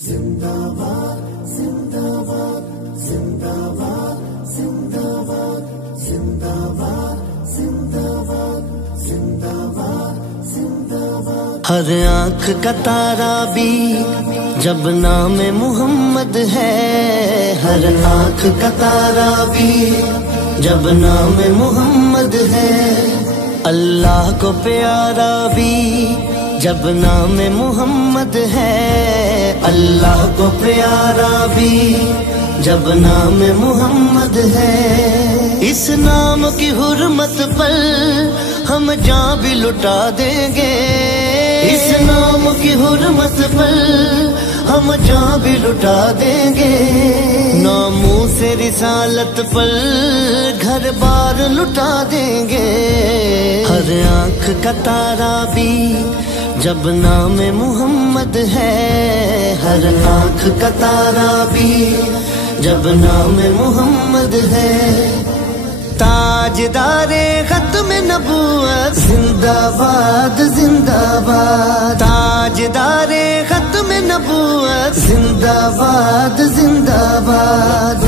زندہ باد زندہ باد زندہ باد زندہ باد زندہ باد زندہ باد زندہ باد زندہ باد. ہر آنکھ کا تارا بھی جب نام محمد ہے، ہر آنکھ کا تارا بھی جب نام محمد ہے، اللہ کو پیارا بھی جب نام محمد ہے، اللہ کو پیارا بھی جب نام محمد ہے. اس نام کی حرمت پر ہم جان بھی لٹا دیں گے، اس نام کی حرمت پر ہم جان بھی لٹا دیں گے، ناموں سے رسالت پر گھر بار لٹا دیں گے. ہر آنکھ کا تارا بھی جب نام محمد ہے، ہر آنکھ کا تارا بھی جب نام محمد ہے. تاجدار ختم نبوت زندہ باد زندہ باد، تاجدار ختم نبوت زندہ باد زندہ باد.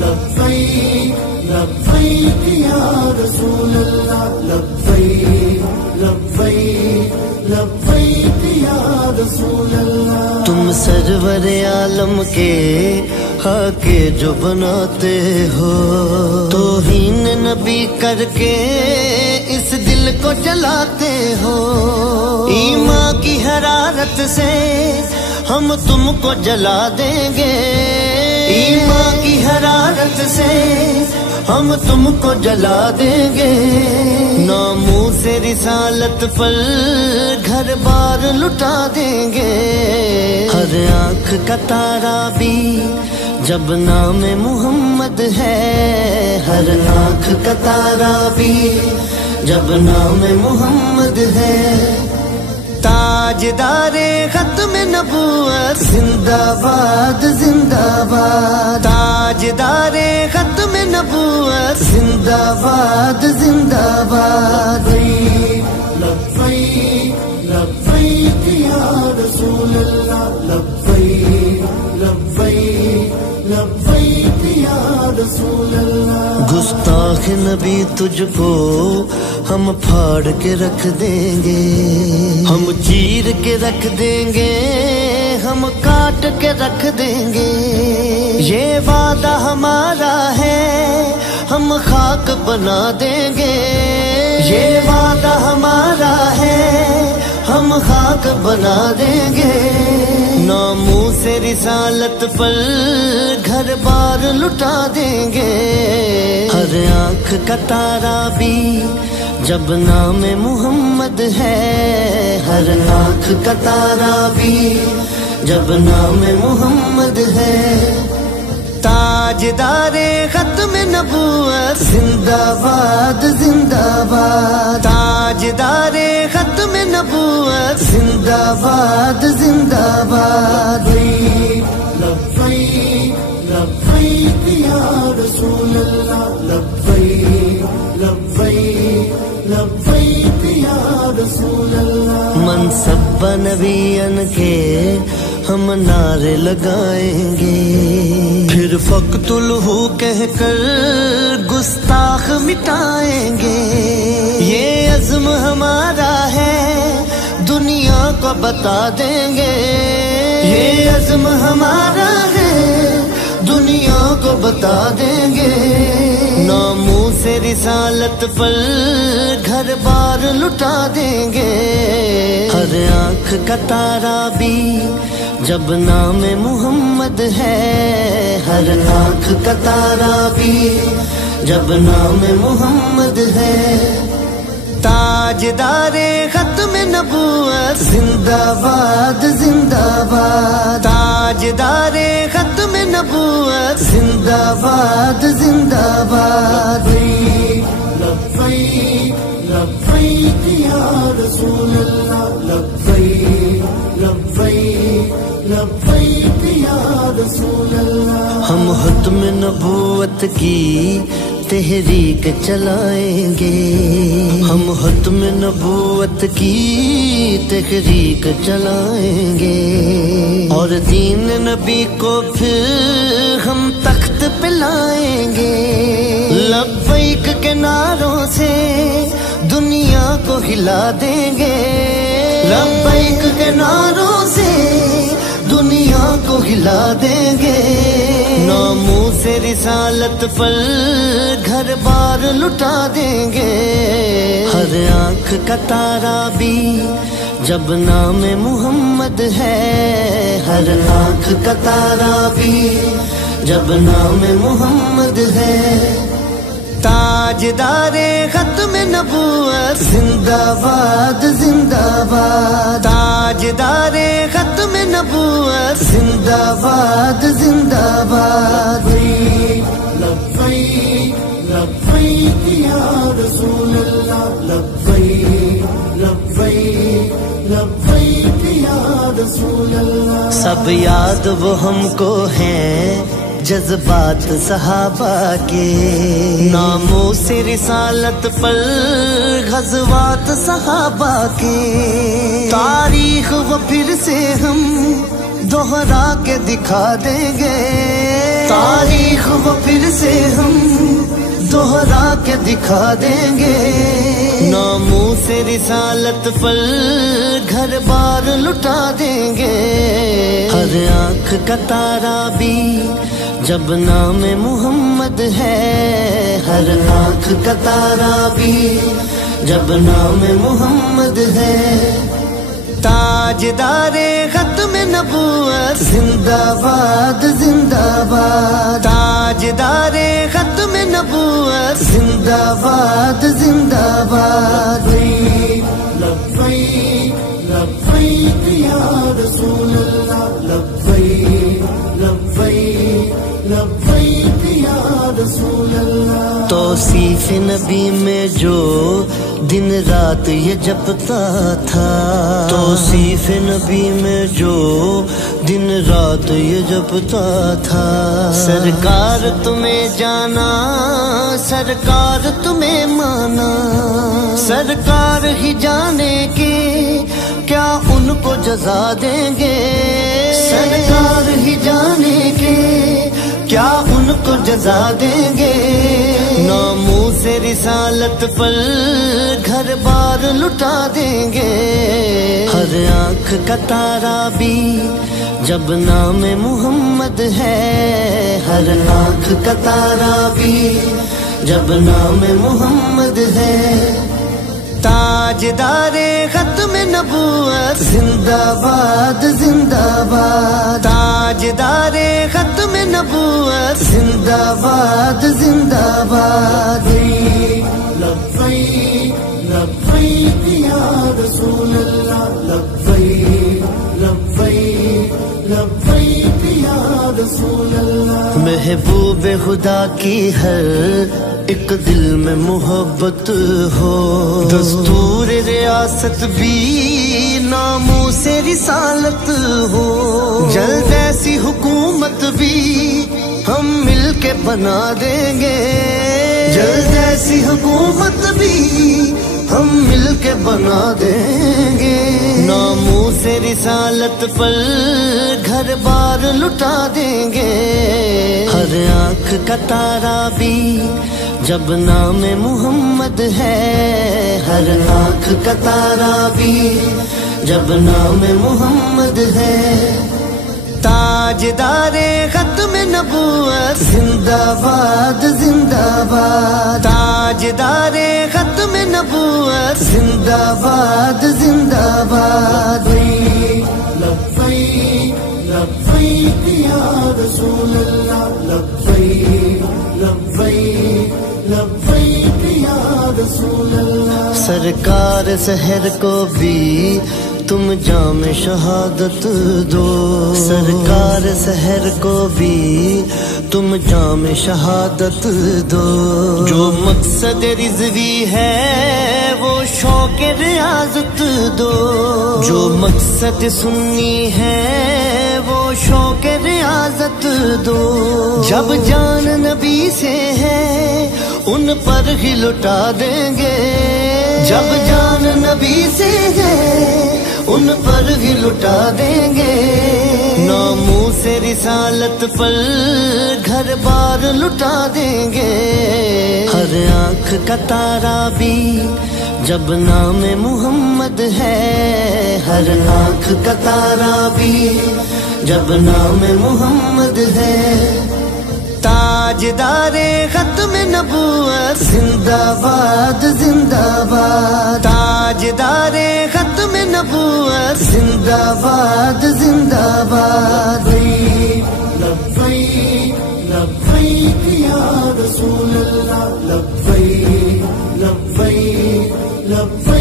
لبیک لبیک یا رسول اللہ، لبیک لبیک لبیک یا رسول اللہ. تم سرور عالم کے خاکے جو بناتے ہو، توہین نبی کر کے اس دل کو جلاتے ہو. ایمان کی حرارت سے ہم تم کو جلا دیں گے، ایمان کی حرارت سے ہم تم کو جلا دیں گے، ناموں سے رسالت پر گھر بار لٹا دیں گے. ہر آنکھ کا تارا بھی جب نام محمد ہے، ہر آنکھ کا تارا بھی جب نام محمد ہے. تاجدار ختم نبوت زندہ باد زندہ باد، تاجدار ختم نبوت زندہ باد زندہ باد. لبیک لبیک یا رسول اللہ، لبیک لبیک لبیک یا رسول اللہ. گستاخ نبی تجھ کو ہم پھاڑ کے رکھ دیں گے، ہم چیر کے رکھ دیں گے، ہم کاٹ کے رکھ دیں گے. یہ وعدہ ہمارا ہے ہم خاک بنا دیں گے، یہ وعدہ ہمارا ہے ہم خاک بنا دیں گے، ناموں سے رسالت پر گھر بار لٹا دیں گے. ہر آنکھ کا تارا بھی جب نام محمد ہے، ہر آنکھ کا تارا بھی جب نام محمد ہے. تاجدار ختم نبوت زندہ باد زندہ باد، تاجدار ختم نبوت زندہ باد زندہ باد. لبیک لبیک یا رسول اللہ، لبیک لبیک لبیک یا رسول اللہ. منصب نبیان کے ہم نعرے لگائیں گے، پھر فقتلہ کہہ کر گستاخ مٹائیں گے. یہ عزم ہمارا ہے دنیا کو بتا دیں گے، یہ عزم ہمارا ہے دنیا کو بتا دیں گے، ناموں سے رسالت پر گھر بار لٹا دیں گے. ہر آنکھ کا تارا بھی جب نام محمد ہے، ہر آنکھ کا تارا بھی جب نام محمد ہے. تاجدار ختم نبوت زندہ باد زندہ باد، تاجدار ختم نبوت زندہ باد زندہ باد. لبیک لبیک یا رسول اللہ، لبیک لبیک لبیک یا رسول اللہ. ہم ختم نبوت کی تحریک چلائیں گے، ہم ختم نبوت کی تحریک چلائیں گے، اور دین نبی کو پھر ہم تخت پہ لائیں گے، لبیک کے نعروں سے دنیا کو ہلا دیں گے، لبیک کے نعروں سے دنیا کو ہلا دیں گے، ناموس رسالت پر گھر بار لٹا دیں گے، ہر آنکھ کا تارا بھی جب نام محمد ہے، ہر آنکھ کا تارا بھی جب نام محمد ہے، تاجدار ختم نبوت زندہ باد زندہ باد، تاجدار ختم نبوت زندہ باد زندہ باد، لبیک لبیک یا رسول اللہ، لبیک لبیک لبیک یا رسول اللہ۔ سب یاد وہ ہم کو ہیں جذبات صحابہ کے، ناموس رسالت پر غزوات صحابہ کے، تاریخ وہ پھر سے ہم دوہرا کے دکھا دیں گے، تاریخ وہ پھر سے ہم دوہرا کے دکھا دیں گے، ناموس رسالت پر گھر بار لٹا دیں گے، ہر آنکھ کا تارا بھی جب نام محمد ہے، ہر آنکھ کا تارا بھی جب نام محمد ہے، تاجدار ختم نبوت زندہ باد زندہ باد، تاجدار ختم نبوت زندہ باد زندہ باد، لبیک لبیک یا رسول اللہ، لبیک لبیک لبیک یا رسول اللہ۔ توصیف نبی میں جو دن رات یہ جپتا تھا، توصیف نبی میں جو دن رات یہ جپتا تھا، سرکار تمہیں جانا سرکار تمہیں مانا، سرکار ہی جانے کے کیا ان کو جزا دیں گے، سرکار ہی جانے کے کیا ان کو جزا دیں گے، ناموس رسالت پر گھر بار لٹا دیں گے، ہر آنکھ کا تارا بھی جب نام محمد ہے، ہر آنکھ کا تارا بھی جب نام محمد ہے، تاجدار ختم نبوت زندہ باد زندہ باد، تاجدار ختم نبوت زندہ باد زندہ باد، لبیک لبیک یا رسول اللہ، لبیک لبیک لبیک یا رسول اللہ۔ محبوب خدا کی ہر ایک دل میں محبت ہو، دستور ریاست بھی ناموس رسالت ہو، جلد ایسی حکومت بھی ہم مل کے بنا دیں گے، جلد ایسی حکومت بھی ہم مل کے بنا دیں گے، ناموس رسالت پر گھر بار لٹا دیں گے، ہر آنکھ کا تارا بھی جب نام محمد ہے، ہر آنکھ کا تارا بھی جب نام محمد ہے، تاجدار ختم نبوت زندہ باد زندہ باد، تاجدار ختم نبوت زندہ باد زندہ باد، لبیک لبیک یا رسول اللہ، لبیک لبیک لبیک یا رسول اللہ۔ سرکار سحر کو بھی تم جام شہادت دو، سرکار سحر کو بھی تم جام شہادت دو، جو مقصد رضوی ہے وہ شوق ریاضت دو، جو مقصد سنی ہے وہ شوق ریاضت دو، جب جان نبی سے ہے ان پر ہی لٹا دیں گے، جب جان نبی سے ہے ان پر ہی لٹا دیں گے، رسالت پر گھر بار لٹا دیں گے. ہر آنکھ کا تارا بھی جب نام محمد ہے، ہر آنکھ کا تارا بھی جب نام محمد ہے. تاجدار ختم نبوت زندہ باد زندہ باد، تاجدار ختم نبوت زندہ باد زندہ باد. لبیک لبیک یا رسول اللہ، لبیک لبیک لبیک